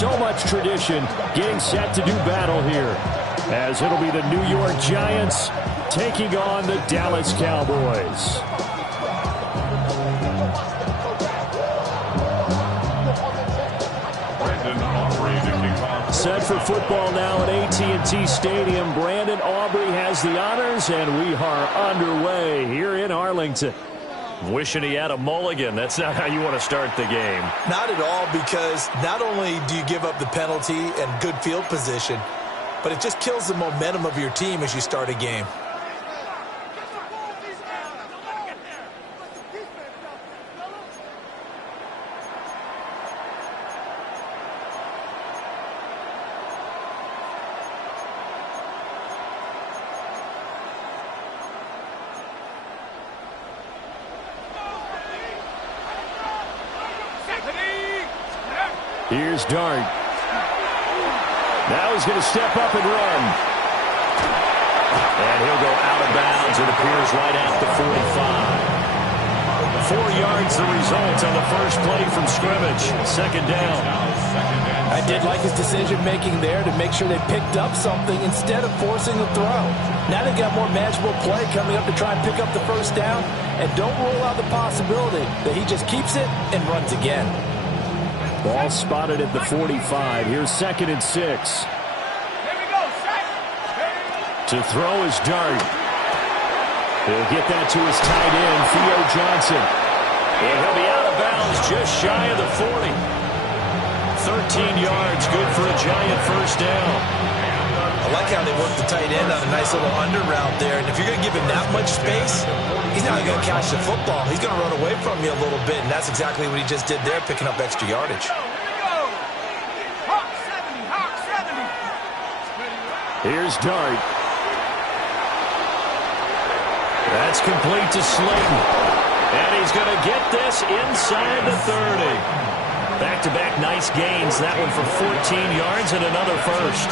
so much tradition getting set to do battle here, as it'll be the New York Giants taking on the Dallas Cowboys. Set for football now at AT&T Stadium. Brandon Aubrey has the honors, and we are underway here in Arlington. Wishing he had a mulligan. That's not how you want to start the game. Not at all, because not only do you give up the penalty and good field position, but it just kills the momentum of your team as you start a game. Here's Dart. Now he's going to step up and run. And he'll go out of bounds. It appears right at the 45. 4 yards the result on the first play from scrimmage. Second down. I did like his decision-making there to make sure they picked up something instead of forcing the throw. Now they got more manageable play coming up to try and pick up the first down. And don't rule out the possibility that he just keeps it and runs again. Ball spotted at the 45. Here's 2nd and 6. To throw is Dart. He'll get that to his tight end, Theo Johnson. And he'll be out of bounds just shy of the 40. 13 yards, good for a Giant first down. I like how they work the tight end on a nice little under route there. And if you're going to give him that much space, he's not going to catch the football. He's going to run away from you a little bit, and that's exactly what he just did there, picking up extra yardage. Here's Dart. That's complete to Slayton. And he's going to get this inside the 30. Back-to-back nice gains. That one for 14 yards and another first.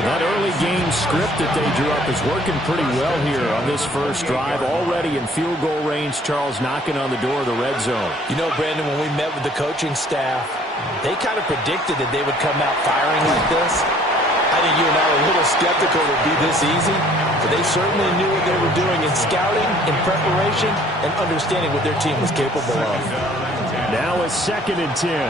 That early game script that they drew up is working pretty well here on this first drive. Already in field goal range, Charles knocking on the door of the red zone. You know, Brandon, when we met with the coaching staff, they kind of predicted that they would come out firing like this. I think you and I were a little skeptical it would be this easy, but they certainly knew what they were doing in scouting, in preparation, and understanding what their team was capable of. Now a 2nd and 10.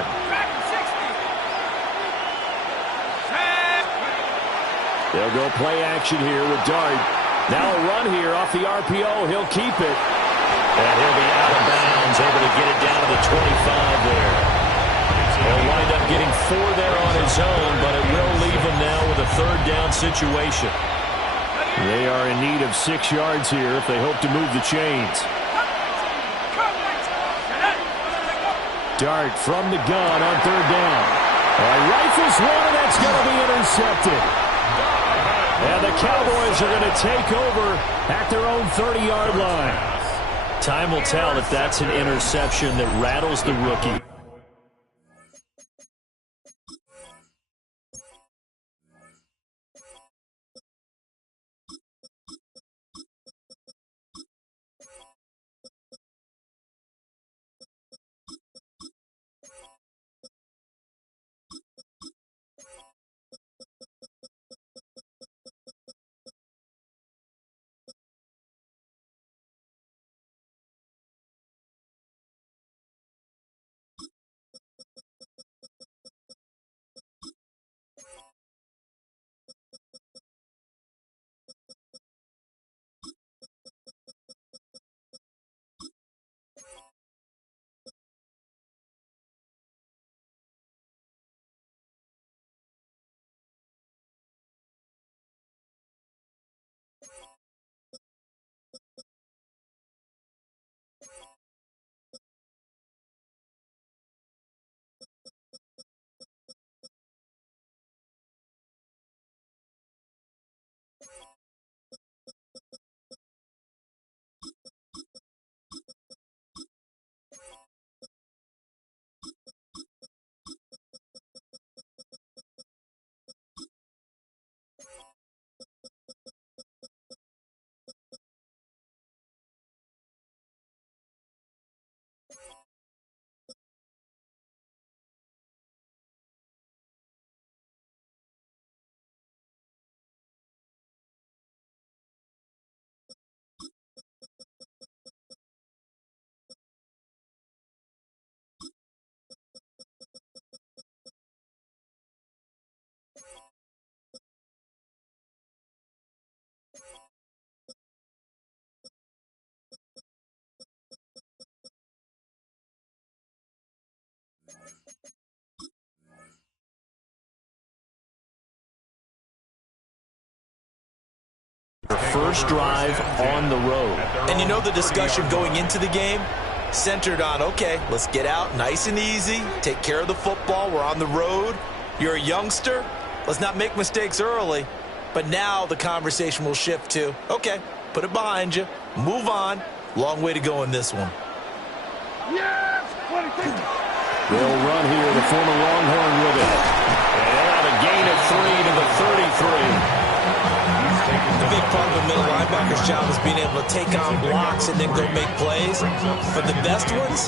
They'll go play action here with Dart. Now a run here off the RPO. He'll keep it. And he'll be out of bounds, able to get it down to the 25 there. He'll wind up getting 4 there on his own, but it will leave him now with a 3rd down situation. They are in need of 6 yards here if they hope to move the chains. Dart from the gun on 3rd down. Rifles one, and that's going to be intercepted. And the Cowboys are going to take over at their own 30-yard line. Time will tell if that's an interception that rattles the rookie. first drive on the road. And you know the discussion going into the game centered on, okay, let's get out nice and easy, take care of the football, we're on the road. You're a youngster, let's not make mistakes early. But now the conversation will shift to, okay, put it behind you, move on. Long way to go in this one. They'll run here, the former Longhorn with it. And they'll have a gain of 3 to the 33. The big part of the middle linebacker's job is being able to take on blocks and then go make plays. But the best ones,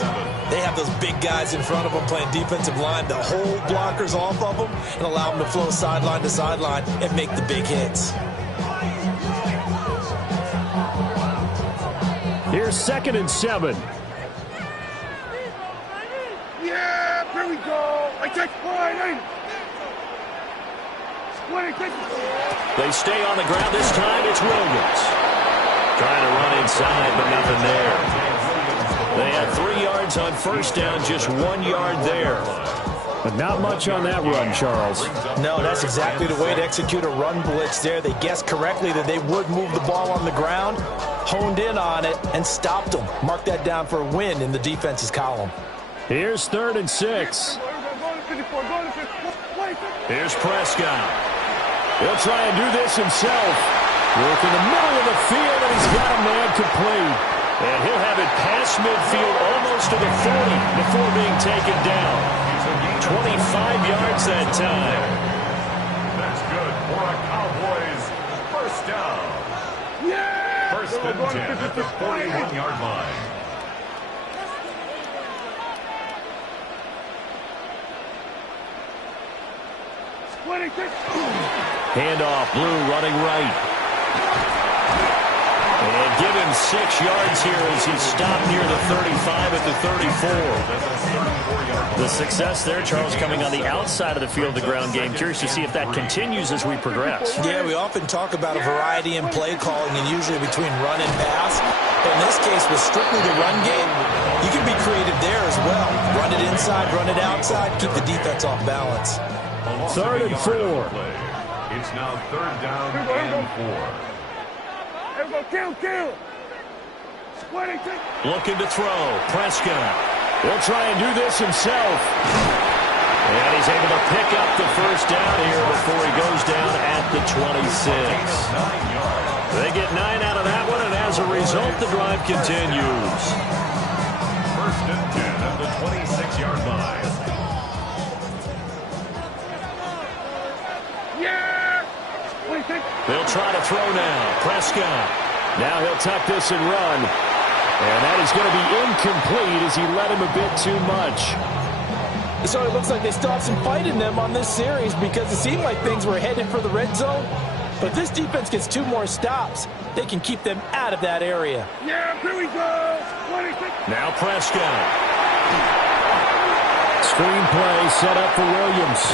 they have those big guys in front of them playing defensive line to hold blockers off of them and allow them to flow sideline to sideline and make the big hits. Here's 2nd and 7. Yeah, here we go. I take point. They stay on the ground this time. It's Williams. Trying to run inside, but nothing there. They had 3 yards on first down, just 1 yard there. But not much on that run, Charles. No, that's exactly the way to execute a run blitz there. They guessed correctly that they would move the ball on the ground, honed in on it, and stopped them. Mark that down for a win in the defense's column. Here's 3rd and 6. Here's Prescott. He'll try and do this himself. Work in the middle of the field, and he's got a man complete. And he'll have it past midfield almost to the 40 before being taken down. 25 yards that time. That's good for a Cowboys first down. Yeah! First and 10 at the 41-yard line. Handoff, Blue running right. And give him 6 yards here as he stopped near the 35 at the 34. The success there, Charles, coming on the outside of the field, the ground game. Curious to see if that continues as we progress. Yeah, we often talk about a variety in play calling and usually between run and pass. But in this case, with strictly the run game, you can be creative there as well. Run it inside, run it outside, keep the defense off balance. 3rd and 4. It's now 3rd down and 4. Looking to throw. Prescott. He'll try and do this himself. And he's able to pick up the first down here before he goes down at the 26. They get 9 out of that one, and as a result, the drive continues. First and 10 at the 26-yard line. They'll try to throw now. Prescott. Now he'll tuck this and run. And that is going to be incomplete as he led him a bit too much. So it looks like they still have some fight in them on this series because it seemed like things were headed for the red zone. But if this defense gets 2 more stops, they can keep them out of that area. Yeah, here we go. Now Prescott. Screen play set up for Williams.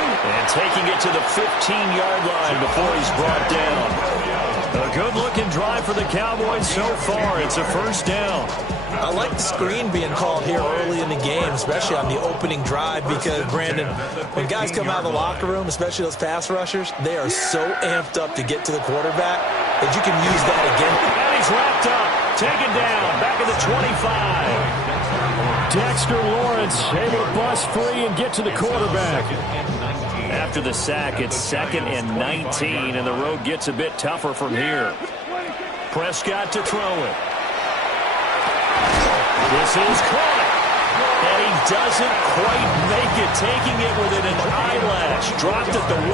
And taking it to the 15-yard line before he's brought down. A good-looking drive for the Cowboys so far. It's a first down. I like the screen being called here early in the game, especially on the opening drive, because, Brandon, when guys come out of the locker room, especially those pass rushers, they are so amped up to get to the quarterback that you can use that again. And he's wrapped up, taken down, back at the 25. Dexter Lawrence able to bust free and get to the quarterback. After the sack, it's 2nd and 19, and the road gets a bit tougher from here. Prescott to throw it. This is caught. And he doesn't quite make it, taking it within an eyelash. Dropped at the 1.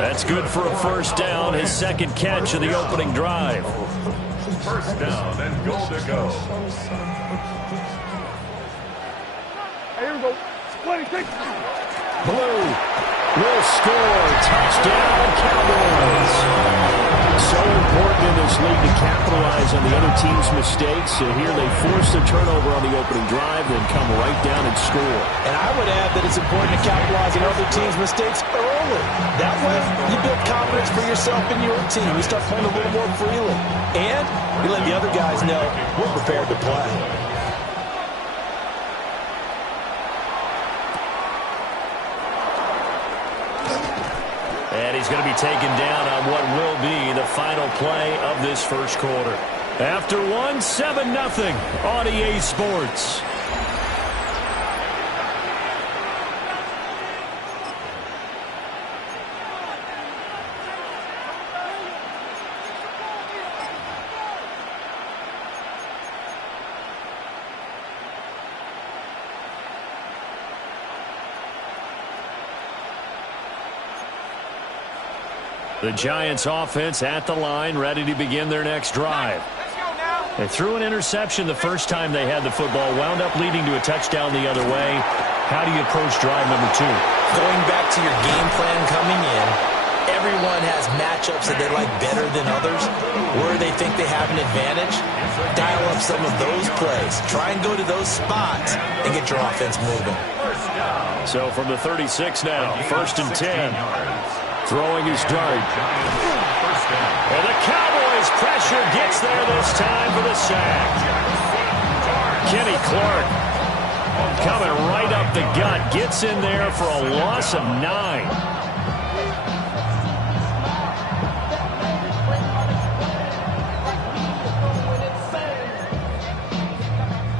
That's good for a first down, his 2nd catch of the opening drive. First down and goal to go. Here we go. Blue will score. Touchdown, Cowboys. So important in this league to capitalize on the other team's mistakes. And here they force the turnover on the opening drive, then come right down and score. And I would add that it's important to capitalize on other teams' mistakes early. That way, you build confidence for yourself and your team. You start playing a little more freely. And you let the other guys know we're prepared to play. And he's going to be taken down on what will be the final play of this first quarter. After one, 7-0 on EA Sports. The Giants offense at the line, ready to begin their next drive. They threw an interception the first time they had the football, wound up leading to a touchdown the other way. How do you approach drive number 2? Going back to your game plan coming in, everyone has matchups that they like better than others. Where they think they have an advantage, dial up some of those plays. Try and go to those spots and get your offense moving. So from the 36 now, 1st and 10. Throwing his dart. And the Cowboys pressure gets there this time for the sack. Kenny Clark coming right up the gut. Gets in there for a loss of 9.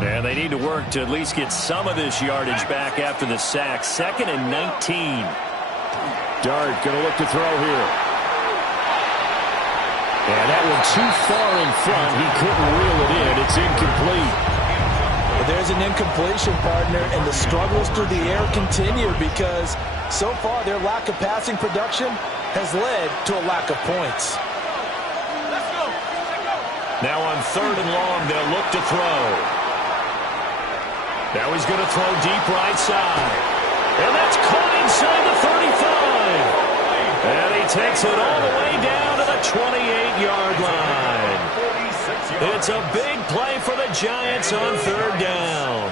And they need to work to at least get some of this yardage back after the sack. 2nd and 19. Dart going to look to throw here. And that one too far in front. He couldn't reel it in. It's incomplete. Well, there's an incompletion, partner, and the struggles through the air continue because so far their lack of passing production has led to a lack of points. Now on 3rd and long, they'll look to throw. Now he's going to throw deep right side. And that's caught inside the 35. And he takes it all the way down to the 28-yard line. It's a big play for the Giants on 3rd down.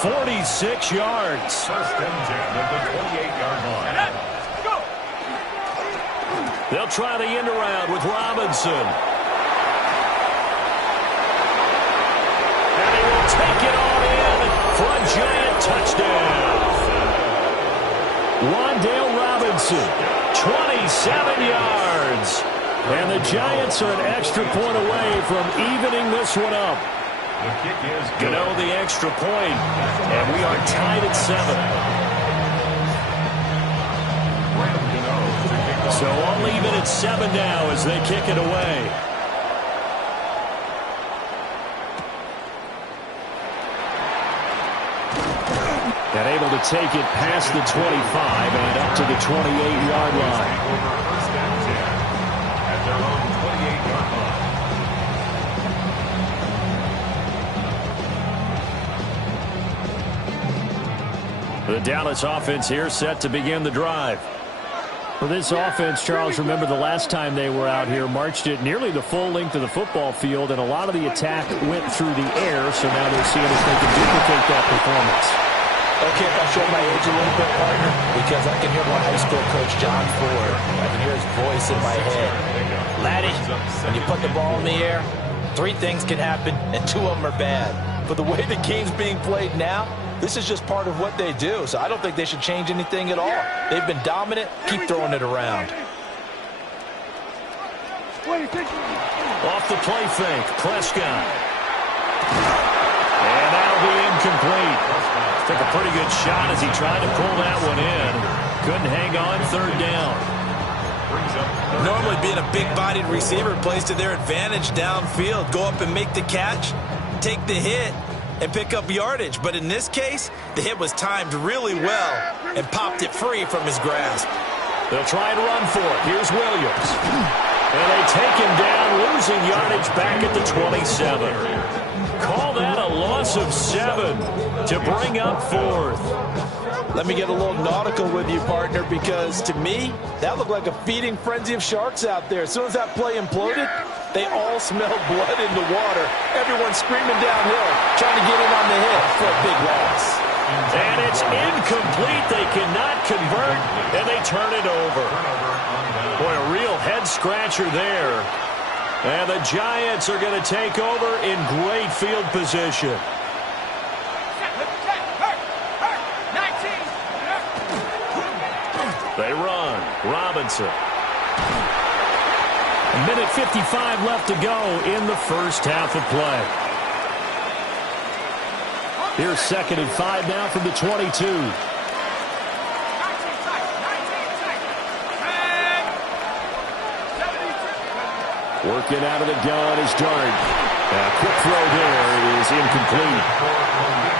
46 yards. 1st and 10 at the 28-yard line. They'll try the end around with Robinson. And he will take it all in for a Giant touchdown. Wan'Dale Robinson, 27 yards. And the Giants are an extra point away from evening this one up. The kick is good. Gano the extra point, and we are tied at 7. So I'll leave it at 7 now as they kick it away. And able to take it past the 25 and up to the 28-yard line. Over 1st and 10 at their own 28-yard line. The Dallas offense here set to begin the drive. For this offense, Charles, remember the last time they were out here, marched it nearly the full length of the football field, and a lot of the attack went through the air, so now they're seeing if they can duplicate that performance. Okay, if I show my age a little bit, partner, because I can hear my high school coach, John Ford. I can hear his voice in my head. Laddie, when you put the ball in the air, 3 things can happen, and 2 of them are bad. For the way the game's being played now, this is just part of what they do, so I don't think they should change anything at all. They've been dominant. Keep throwing it around. Off the play fake, Prescott. And that'll be incomplete. Took a pretty good shot as he tried to pull that one in. Couldn't hang on 3rd down. Normally being a big-bodied receiver plays to their advantage downfield. Go up and make the catch, take the hit, and pick up yardage. But in this case, the hit was timed really well and popped it free from his grasp. They'll try and run for it. Here's Williams. And they take him down, losing yardage back at the 27. Call that a loss of 7 to bring up 4th. Let me get a little nautical with you, partner, because to me, that looked like a feeding frenzy of sharks out there. As soon as that play imploded, they all smelled blood in the water. Everyone screaming downhill, trying to get in on the hit for a big loss. And it's incomplete. They cannot convert, and they turn it over. Boy, a real head-scratcher there. And the Giants are going to take over in great field position. They run. Robinson. A minute 55 left to go in the first half of play. Here's 2nd and 5 now from the 22. Working out of the gun is Dart. A quick throw there is incomplete.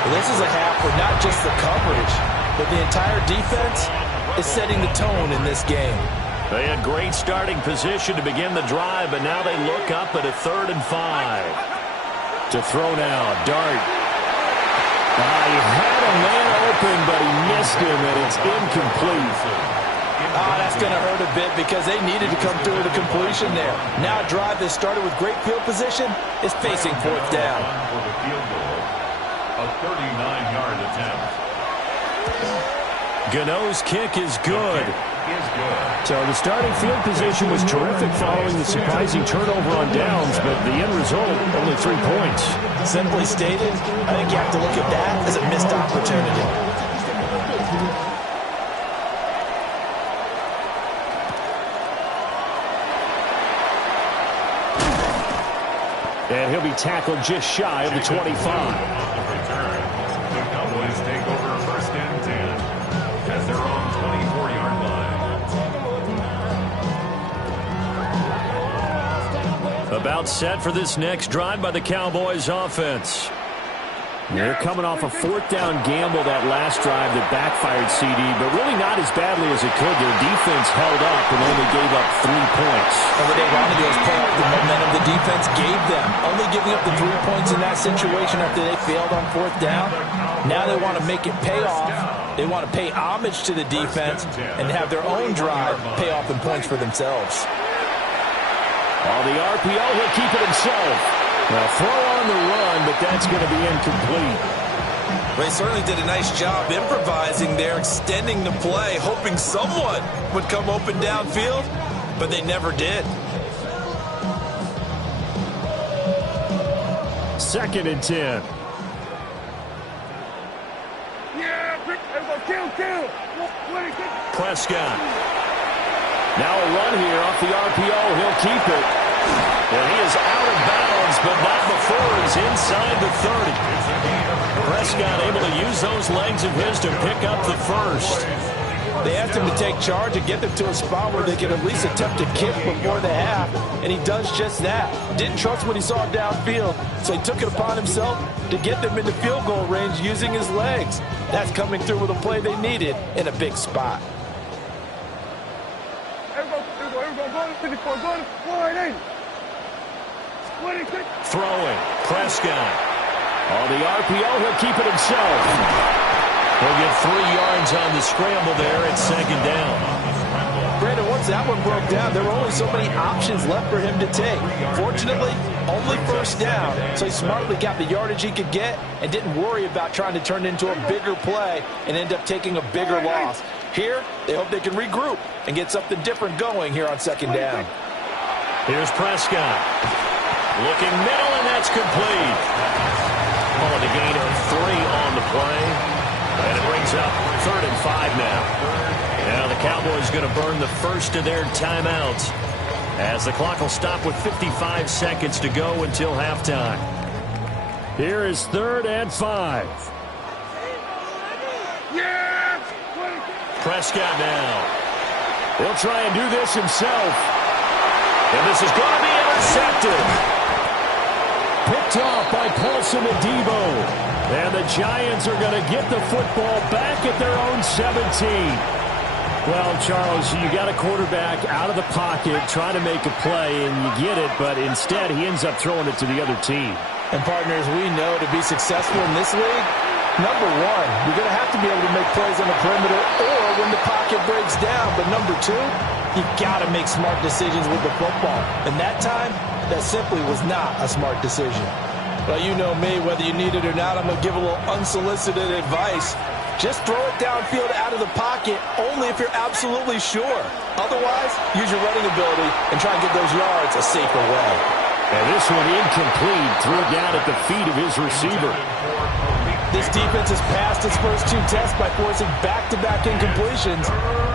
Well, this is a half where not just the coverage, but the entire defense is setting the tone in this game. They had great starting position to begin the drive, but now they look up at a 3rd and 5. To throw now, Dart. He had a man open, but he missed him, and it's incomplete. That's going to hurt a bit because they needed to come through with a completion there. Now a drive that started with great field position is facing 4th down. For the field goal, a 39-yard attempt. Gano's kick is good. So the starting field position was terrific following the surprising turnover on downs, but the end result, only 3 points. Simply stated, I think you have to look at that as a missed opportunity. And he'll be tackled just shy of the 25. The Cowboys take over 1st and 10 as their own 24-yard line. About set for this next drive by the Cowboys offense. They're coming off a 4th down gamble that last drive that backfired CD, but really not as badly as it could. Their defense held up and only gave up 3 points. And what they wanted to do is pay off the momentum the defense gave them. Only giving up the 3 points in that situation after they failed on 4th down. Now they want to make it pay off. They want to pay homage to the defense and have their own drive pay off in points for themselves. On the RPO, he'll keep it himself. Now throw on the run, but that's going to be incomplete. They certainly did a nice job improvising there, extending the play, hoping someone would come open downfield, but they never did. 2nd and 10. Kill. Prescott. Now a run here off the RPO. He'll keep it. And he is out of bounds, but not before he's inside the 30. Prescott able to use those legs of his to pick up the first. They asked him to take charge and get them to a spot where they could at least attempt to kick before the half, and he does just that. Didn't trust what he saw downfield, so he took it upon himself to get them into field goal range using his legs. That's coming through with a play they needed in a big spot. Throwing. Prescott. On the RPO, he'll keep it himself. He'll get 3 yards on the scramble there at 2nd down. Brandon, once that one broke down, there were only so many options left for him to take. Fortunately, only 1st down, so he smartly got the yardage he could get and didn't worry about trying to turn it into a bigger play and end up taking a bigger loss. Here, they hope they can regroup and get something different going here on 2nd down. Here's Prescott. Looking middle, and that's complete. Oh, the gain of 3 on the play. And it brings up 3rd and 5 now. Now the Cowboys going to burn the first of their timeouts as the clock will stop with 55 seconds to go until halftime. Here is 3rd and 5. Prescott now. He'll try and do this himself. And this is going to be intercepted. Picked off by Paulson Adebo. And the Giants are going to get the football back at their own 17. Well, Charles, you got a quarterback out of the pocket trying to make a play, and you get it, but instead he ends up throwing it to the other team. And, partners, we know to be successful in this league, number one, you're going to have to be able to make plays on the perimeter or when the pocket breaks down. But number two, you've got to make smart decisions with the football. And that time, that simply was not a smart decision. Well, you know me, whether you need it or not, I'm going to give a little unsolicited advice. Just throw it downfield out of the pocket only if you're absolutely sure. Otherwise, use your running ability and try and get those yards a safer way. And this one incomplete, threw it down at the feet of his receiver. This defense has passed its first 2 tests by forcing back-to-back incompletions.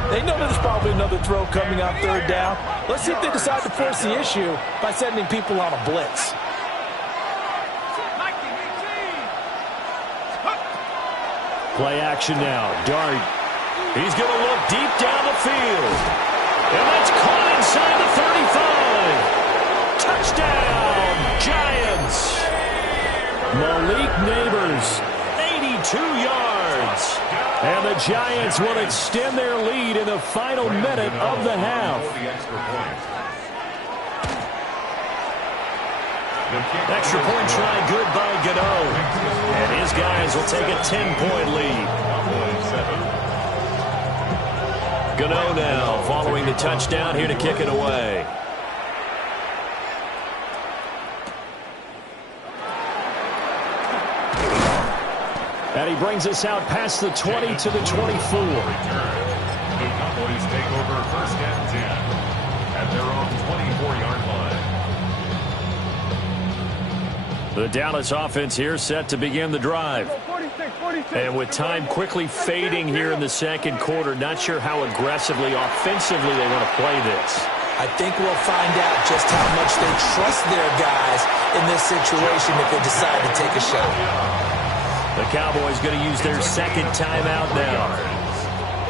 They know there's probably another throw coming on third down. Let's see if they decide to force the issue by sending people on a blitz. Play action now. Dart. He's going to look deep down the field. And that's caught inside the 35. Touchdown, Giants. Malik Neighbors, 82 yards. And the Giants will extend their lead in the final minute of the half. Extra point try good by Gano. And his guys will take a 10-point lead. Gano now following the touchdown here to kick it away. And he brings us out past the 20 to the 24. The Cowboys take over first and 10 at their own 24-yard line. The Dallas offense here set to begin the drive. And with time quickly fading here in the second quarter, not sure how aggressively, offensively they want to play this. I think we'll find out just how much they trust their guys in this situation if they decide to take a shot. The Cowboys going to use their second timeout now,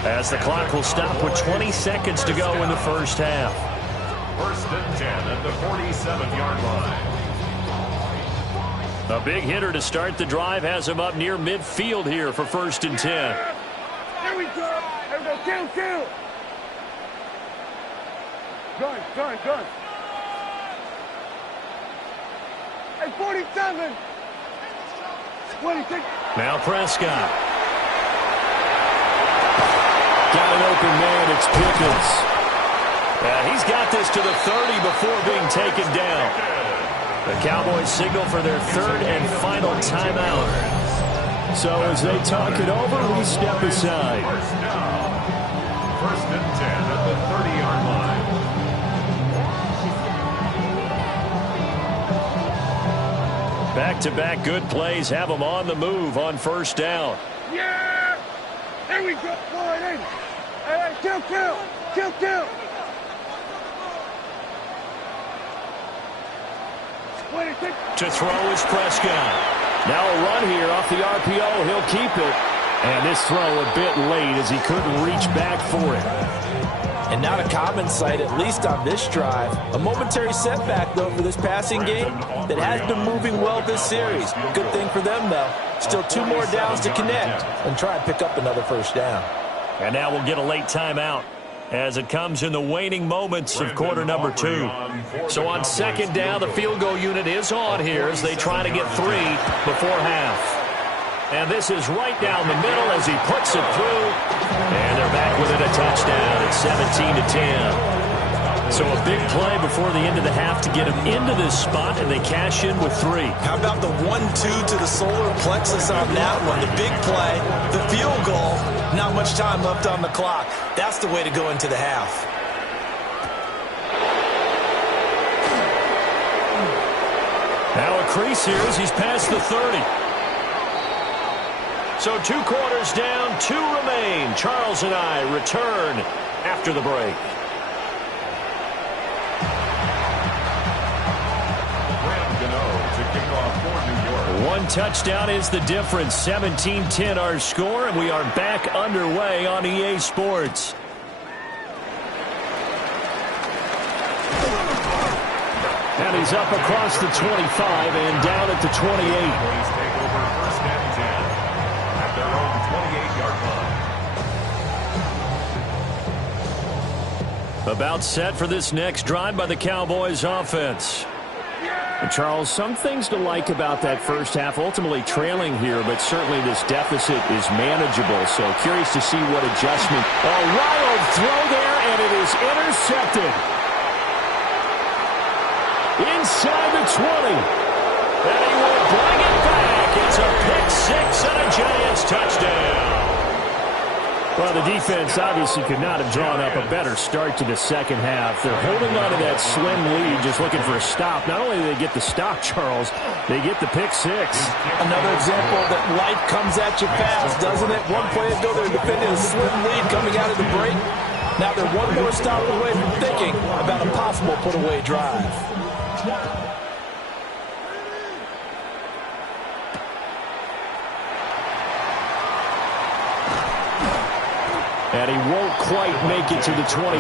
as the clock will stop with 20 seconds to go in the first half. First and 10 at the 47-yard line. A big hitter to start the drive has him up near midfield here for first and 10. Here we go. Here we go. Kill. Gun. Hey, 47. 26. Now Prescott. Got an open man. It's Pickens. He's got this to the 30 before being taken down. The Cowboys signal for their third and final timeout. So as they talk it over, we step aside. First and 10 at the 30-yard line. Back-to-back good plays have them on the move on first down. Yeah! There we go. Boy, hey, kill. To throw is Prescott. Now a run here off the RPO. He'll keep it. And this throw a bit late as he couldn't reach back for it. And not a common sight, at least on this drive. A momentary setback, though, for this passing game that has been moving well this series. Good thing for them, though. Still 2 more downs to connect and try and pick up another first down. And now we'll get a late timeout as it comes in the waning moments of quarter number 2. So on second down, the field goal unit is on here as they try to get 3 before half. And this is right down the middle as he puts it through. And they're back with it, a touchdown. It's 17-10. So a big play before the end of the half to get him into this spot, and they cash in with 3. How about the 1-2 to the solar plexus on that one? The big play, the field goal, not much time left on the clock. That's the way to go into the half. Now a crease here as he's past the 30. So 2 quarters down, 2 remain. Charles and I return after the break. One touchdown is the difference. 17-10 our score, and we are back underway on EA Sports. And he's up across the 25 and down at the 28. About set for this next drive by the Cowboys offense. And Charles, some things to like about that first half. Ultimately trailing here, but certainly this deficit is manageable. So curious to see what adjustment. A wild throw there, and it is intercepted. Inside the 20. And he will bring it back. It's a pick-6 and a Giants touchdown. Well, the defense obviously could not have drawn up a better start to the second half. They're holding on to that slim lead, just looking for a stop. Not only do they get the stop, Charles, they get the pick-6. Another example that life comes at you fast, doesn't it? One play ago, they're defending a slim lead coming out of the break. Now they're one more stop away from thinking about a possible put-away drive. And he won't quite make it to the 25.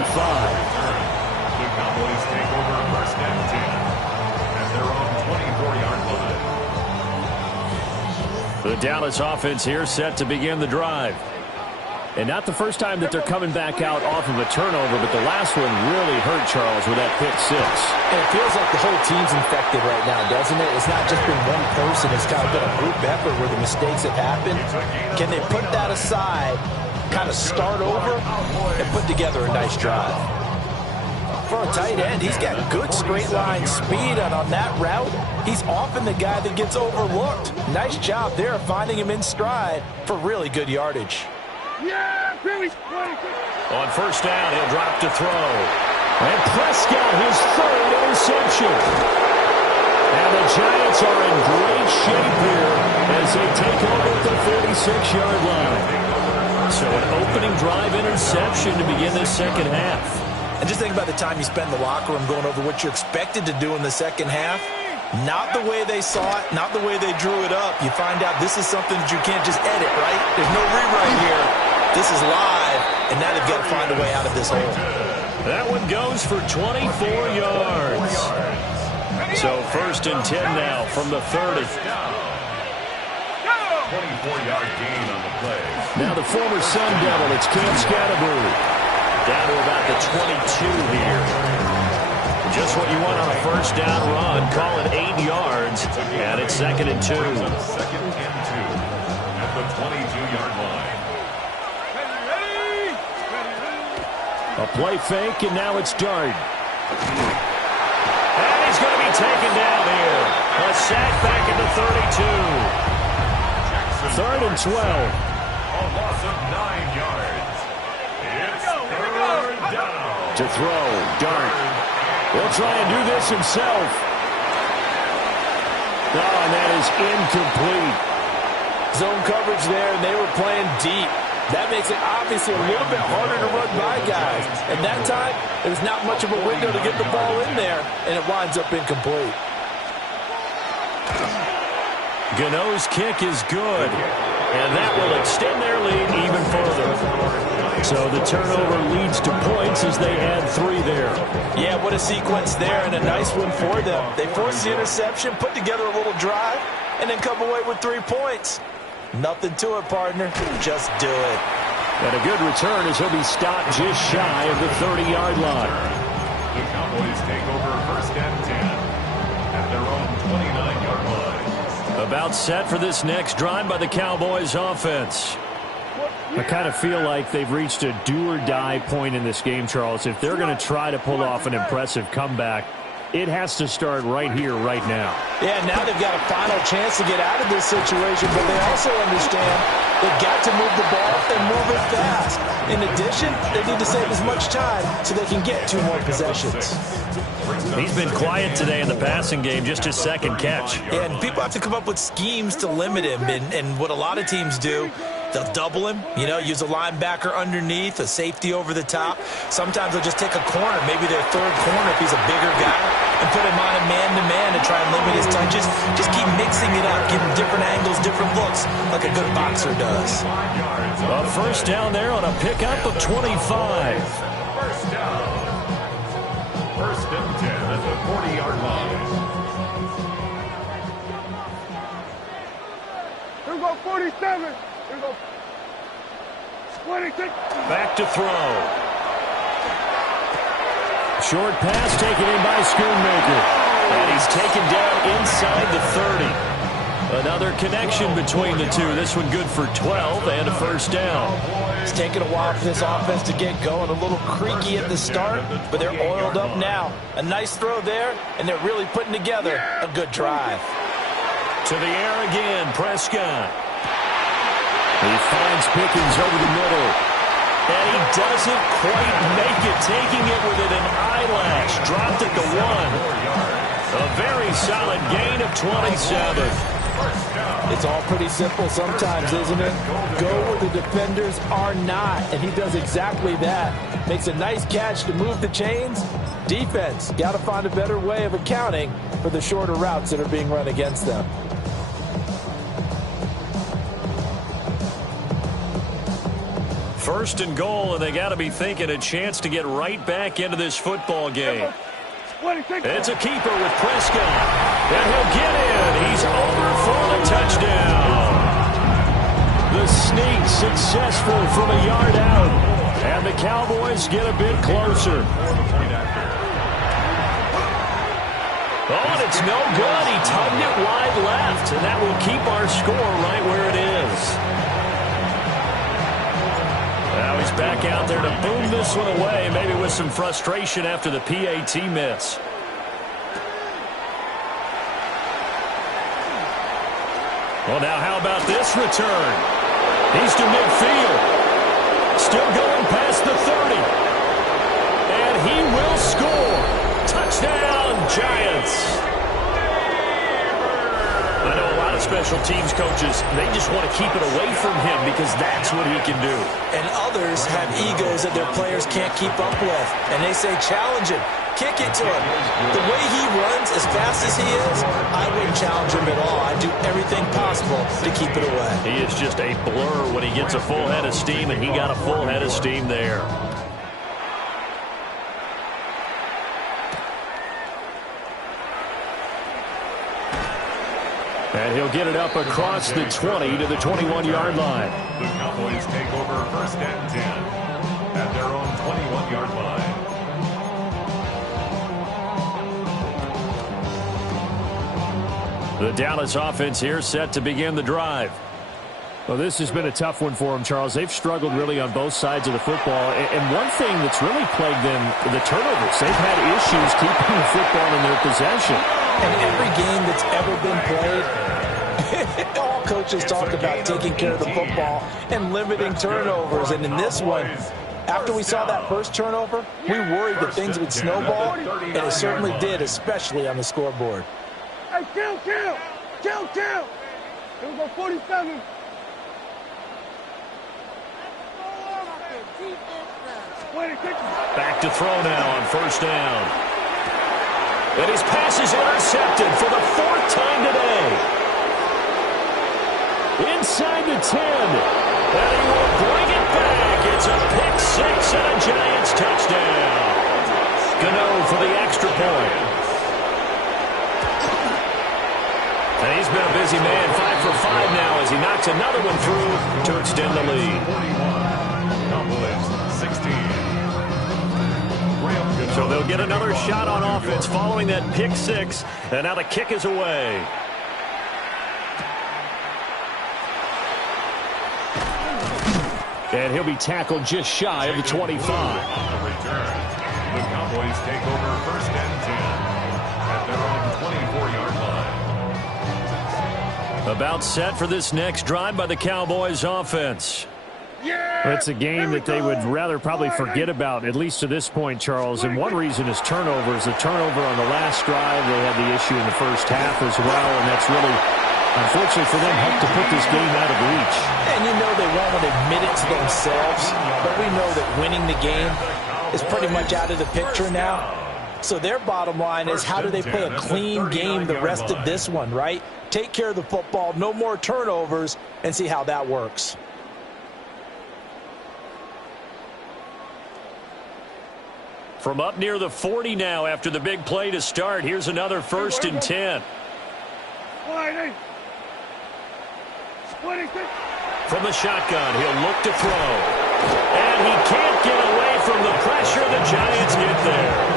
The Cowboys take over first and 10 at their own 24-yard line. The Dallas offense here set to begin the drive. And not the first time that they're coming back out off of a turnover, but the last one really hurt Charles with that pick six. And it feels like the whole team's infected right now, doesn't it? It's not just been one person. It's kind of been a group effort where the mistakes have happened. Can they put that aside, kind of start over, and put together a nice drive? For a tight end, he's got good straight line speed, and on that route, he's often the guy that gets overlooked. Nice job there of finding him in stride for really good yardage. On first down, he'll drop to throw. And Prescott, his third interception. And the Giants are in great shape here as they take over at the 46-yard line. So an opening drive interception to begin this second half. And just think about the time you spend in the locker room going over what you expected to do in the second half. Not the way they saw it, not the way they drew it up. You find out this is something that you can't just edit, right? There's no rewrite here. This is live, and now they've got to find a way out of this hole. That one goes for 24 yards. So first and 10 now from the 30. 24-yard gain on the play. Now the former Sun Devil, it's Cam Scatterbury. Down to about the 22 here. Just what you want on a first down run. Call it 8 yards, and it's second and 2. Second and 2 at the 22-yard line. A play fake, and now it's Dart. And he's going to be taken down here. A sack back at the 32. Third and 12. A loss of 9 yards. It's third down. To throw, Dart. He'll try and do this himself. Oh, and that is incomplete. Zone coverage there, and they were playing deep. That makes it obviously a little bit harder to run by guys. And that time, there's not much of a window to get the ball in there, and it winds up incomplete. Gano's kick is good, and that will extend their lead even further. So the turnover leads to points as they add 3 there. Yeah, what a sequence there, and a nice one for them. They force the interception, put together a little drive, and then come away with 3 points. Nothing to it, partner. Just do it. And a good return as he'll be stopped just shy of the 30-yard line. The Cowboys take over first and 10 at their own 29-yard line. About set for this next drive by the Cowboys offense. I kind of feel like they've reached a do-or-die point in this game, Charles. If they're going to try to pull off an impressive comeback, it has to start right here, right now. Yeah, now they've got a final chance to get out of this situation, but they also understand they've got to move the ball and move it fast. In addition, they need to save as much time so they can get 2 more possessions. He's been quiet today in the passing game, just his second catch. Yeah, and people have to come up with schemes to limit him, and what a lot of teams do, they'll double him, use a linebacker underneath, a safety over the top. Sometimes they'll just take a corner, maybe their third corner if he's a bigger guy, and put him on a man-to-man and try and limit his touches. Just keep mixing it up, give him different angles, different looks, like a good boxer does. A first down there on a pickup of 25. First down. First and 10 at the 40-yard line. Here we go, 47. Here we go. 26. Back to throw. Short pass taken in by Schoonmaker. And he's taken down inside the 30. Another connection between the two. This one good for 12 and a first down. It's taken a while for this offense to get going. A little creaky at the start, but they're oiled up now. A nice throw there, and they're really putting together a good drive. To the air again, Prescott. He finds Pickens over the middle. And he doesn't quite make it, taking it within an eyelash. Dropped at the 1. A very solid gain of 27. It's all pretty simple sometimes, isn't it? Go where the defenders are not, and he does exactly that. Makes a nice catch to move the chains. Defense, got to find a better way of accounting for the shorter routes that are being run against them. First and goal, and they got to be thinking a chance to get right back into this football game. It's a keeper with Prescott, and he'll get in. He's over for the touchdown. The sneak successful from a yard out, and the Cowboys get a bit closer. Oh, and it's no good. He tugged it wide left, and that will keep our score right where it is. Now he's back out there to boom this one away, maybe with some frustration after the PAT miss. Well, now how about this return? He's to midfield. Still going past the 30. And he will score. Touchdown, Giants. I know a lot of special teams coaches, they just want to keep it away from him because that's what he can do. And others have egos that their players can't keep up with. And they say, challenge him. Kick it to him. The way he runs as fast as he is, I wouldn't challenge him at all. I'd do everything possible to keep it away. He is just a blur when he gets a full head of steam, and he got a full head of steam there. And he'll get it up across the 20 to the 21-yard line. The Cowboys take over first and 10 at their own 21-yard line. The Dallas offense here set to begin the drive. Well, this has been a tough one for them, Charles. They've struggled really on both sides of the football. And one thing that's really plagued them, the turnovers. They've had issues keeping the football in their possession. And every game that's ever been played, all coaches talk about taking care of the football and limiting turnovers. And in this one, after we saw that first turnover, we worried that things would snowball, and it certainly did, especially on the scoreboard. Hey, kill! Here we go, 47. Back to throw now on first down. And his pass is intercepted for the fourth time today. Inside the 10. And he will bring it back. It's a pick six and a Giants touchdown. Gano for the extra point. And he's been a busy man, 5 for 5 now as he knocks another one through to extend the lead. 41, Cowboys 16. So they'll get another shot on offense following that pick six, and now the kick is away. And he'll be tackled just shy of the 25. The Cowboys take over first and 10 at their own 24-yard line. About set for this next drive by the Cowboys offense. It's a game that they would rather probably forget about, at least to this point, Charles. And one reason is turnovers. The turnover on the last drive, they had the issue in the first half as well, and that's really, unfortunately for them, helped to put this game out of reach. And you know they won't admit it to themselves, but we know that winning the game is pretty much out of the picture now. So their bottom line is, how do they play a clean game the rest of this one, right? Take care of the football, no more turnovers, and see how that works. From up near the 40 now after the big play to start, here's another first and 10. From the shotgun, he'll look to throw. And he can't get away from the pressure. The Giants get there.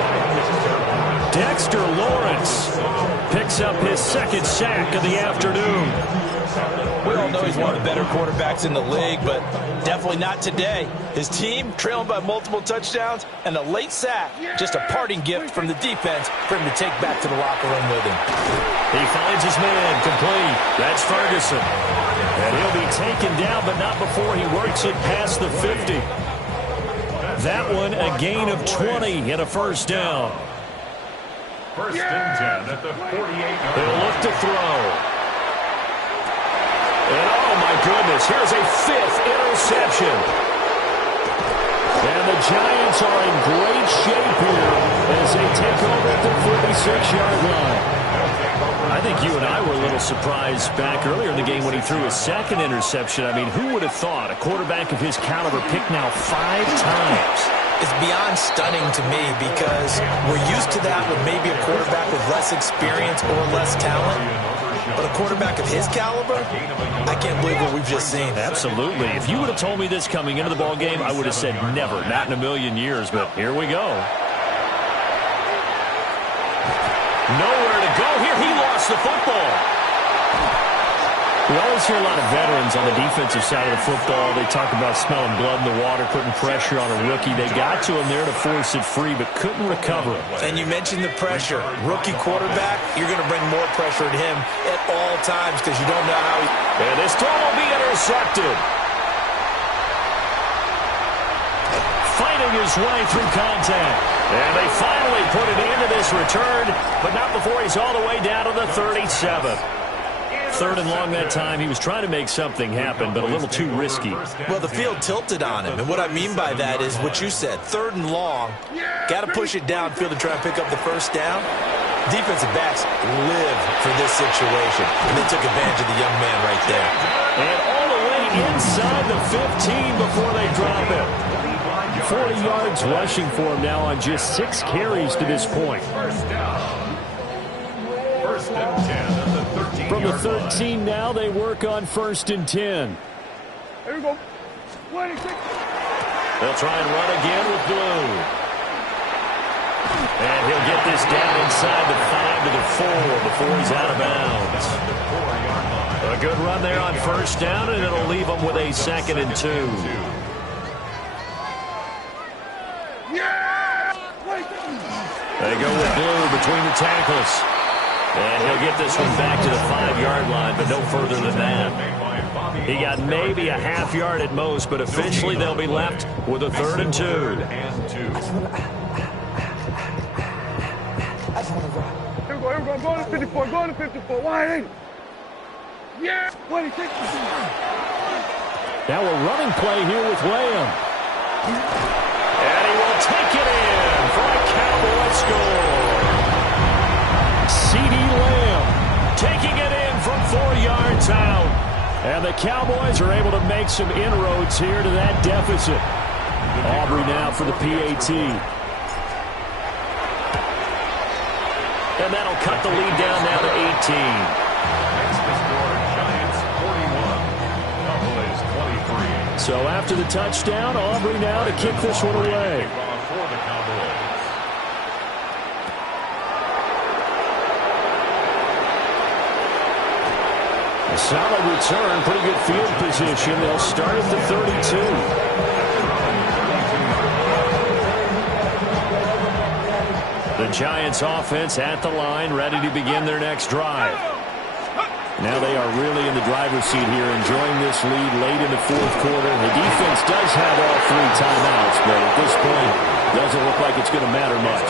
Dexter Lawrence picks up his second sack of the afternoon. We all know he's one of the better quarterbacks in the league, but definitely not today. His team trailing by multiple touchdowns, and a late sack, just a parting gift from the defense for him to take back to the locker room with him. He finds his man complete. That's Ferguson. And he'll be taken down, but not before he works it past the 50. That one a gain of 20 and a first down. First and 10 at the 48. They'll look to throw. goodness. Here's a 5th interception. And the Giants are in great shape here as they take over at the 46-yard line. I think you and I were a little surprised back earlier in the game when he threw his 2nd interception. I mean, who would have thought a quarterback of his caliber picked now 5 times? It's beyond stunning to me because we're used to that with maybe a quarterback with less experience or less talent. But a quarterback of his caliber, I can't believe what we've just seen. Absolutely. If you would have told me this coming into the ball game, I would have said never, not in a million years. But here we go. Nowhere to go here. He lost the football. We always hear a lot of veterans on the defensive side of the football. They talk about smelling blood in the water, putting pressure on a rookie. They got to him there to force it free, but couldn't recover. And you mentioned the pressure. Rookie quarterback, you're going to bring more pressure at him at all times because you don't know how he... And this throw will be intercepted. Fighting his way through contact. And they finally put it into this return, but not before he's all the way down to the 37th. 3rd and long that time. He was trying to make something happen, but a little too risky. Well, the field tilted on him, and what I mean by that is what you said. 3rd and long, got to push it downfield to try and pick up the first down. Defensive backs live for this situation, and they took advantage of the young man right there. And all the way inside the 15 before they drop it. 40 yards rushing for him now on just 6 carries to this point. First and 10 at the 13. From the 13 now, they work on 1st and 10. Here we go. 26. They'll try and run again with Blue. And he'll get this down inside the 5 to the 4 before he's out of bounds. A good run there on 1st down, and it'll leave them with a 2nd and 2. They go with Blue between the tackles. And he'll get this one back to the 5-yard line, but no further than that. He got maybe a half yard at most, but officially they'll be left with a 3rd and 2. Here we go. Go to 54. Go to 54. Wide 8. Yeah. 26. Now a running play here with Lamb. And he will take it in for a Cowboy score. C.D. Lamb taking it in from 4 yards out. And the Cowboys are able to make some inroads here to that deficit. Aubrey now for the PAT. And that'll cut the lead down now to 18. Makes the score Giants 41, Cowboys 23. So after the touchdown, Aubrey now to kick this one away. For the Cowboys. A solid return, pretty good field position. They'll start at the 32. The Giants offense at the line, ready to begin their next drive. Now they are really in the driver's seat here, enjoying this lead late in the 4th quarter. The defense does have all 3 timeouts, but at this point, doesn't look like it's going to matter much.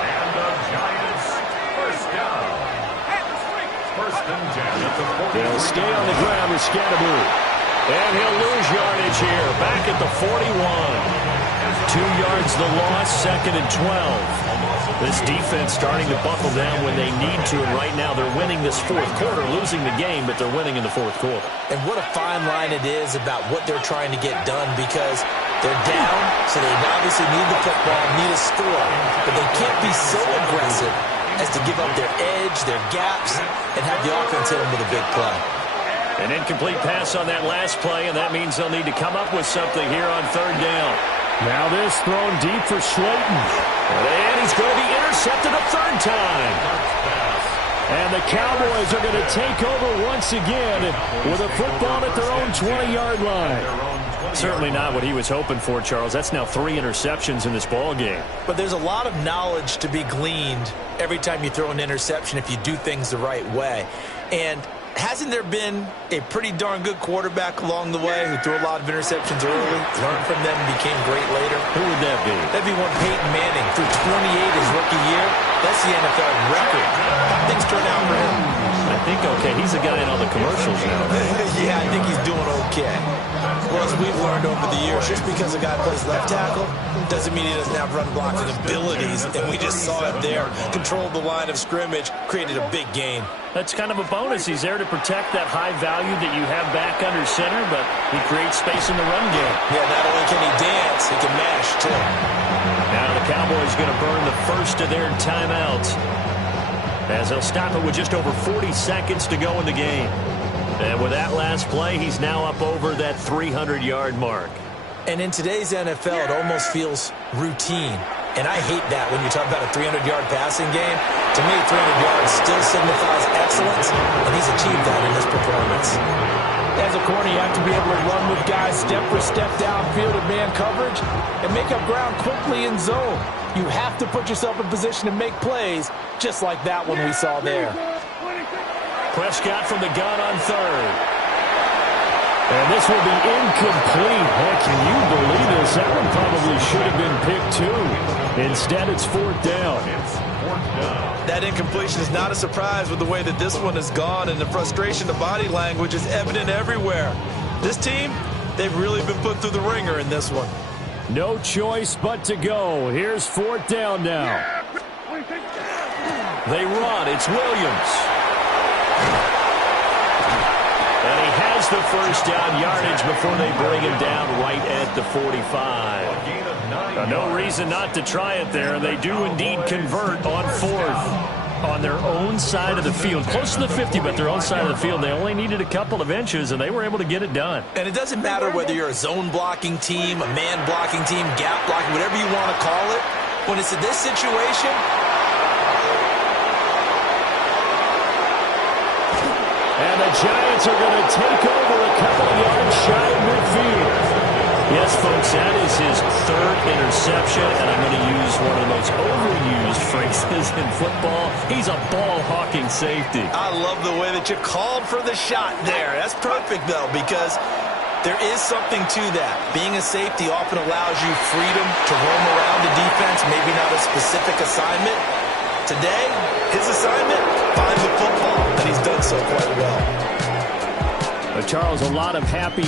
And the Giants first down. First and 10 at the 40. They'll stay on the ground with Scatterbury. And he'll lose yardage here, back at the 41. 2 yards the loss, 2nd and 12. This defense starting to buckle down when they need to, and right now they're winning this 4th quarter, losing the game, but they're winning in the 4th quarter. And what a fine line it is about what they're trying to get done because they're down, so they obviously need the football, need a score, but they can't be so aggressive as to give up their edge, their gaps, and have the offense hit them with a big play. An incomplete pass on that last play, and that means they'll need to come up with something here on 3rd down. Now this thrown deep for Slayton. And he's going to be intercepted a 3rd time. And the Cowboys are going to take over once again with a football at their own 20-yard line. Certainly not what he was hoping for, Charles. That's now 3 interceptions in this ball game. But there's a lot of knowledge to be gleaned every time you throw an interception if you do things the right way. And hasn't there been a pretty darn good quarterback along the way who threw a lot of interceptions early, learned from them, and became great later? Who would that be? That'd be one Peyton Manning. Threw 28 his rookie year. That's the NFL record. How things turn out for him? I think, okay, he's the guy in all the commercials now. Yeah, I think he's doing okay. Well, as we've learned over the years, just because a guy plays left tackle doesn't mean he doesn't have run blocking abilities. And we just saw it there. Controlled the line of scrimmage, created a big gain. That's kind of a bonus. He's there to protect that high value that you have back under center, but he creates space in the run game. Yeah, not only can he dance, he can mash, too. Now the Cowboys going to burn the first of their timeouts, as they'll stop it with just over 40 seconds to go in the game. And with that last play, he's now up over that 300-yard mark. And in today's NFL, it almost feels routine. And I hate that when you talk about a 300-yard passing game. To me, 300 yards still signifies excellence, and he's achieved that in this performance. As a corner, you have to be able to run with guys step for step downfield in man coverage and make up ground quickly in zone. You have to put yourself in position to make plays, just like that one we saw there. Prescott from the gun on third. And this will be incomplete. Heck, can you believe this? That one probably should have been picked too. Instead, it's fourth down. That incompletion is not a surprise with the way that this one has gone, and the frustration, the body language is evident everywhere. This team, they've really been put through the ringer in this one. No choice but to go. Here's fourth down now. They run. It's Williams. And he has the first down yardage before they bring him down right at the 45. No reason not to try it there. They do indeed convert on fourth on their own side of the field. Close to the 50, but their own side of the field. They only needed a couple of inches, and they were able to get it done. And it doesn't matter whether you're a zone blocking team, a man blocking team, gap blocking, whatever you want to call it. When it's in this situation, and the Giants are going to take over a couple of yards shy of midfield. Yes, folks, that is his third interception, and I'm going to use one of the most overused phrases in football. He's a ball-hawking safety. I love the way that you called for the shot there. That's perfect, though, because there is something to that. Being a safety often allows you freedom to roam around the defense, maybe not a specific assignment. Today, his assignment, find the football, and he's done so quite well. Charles, a lot of happy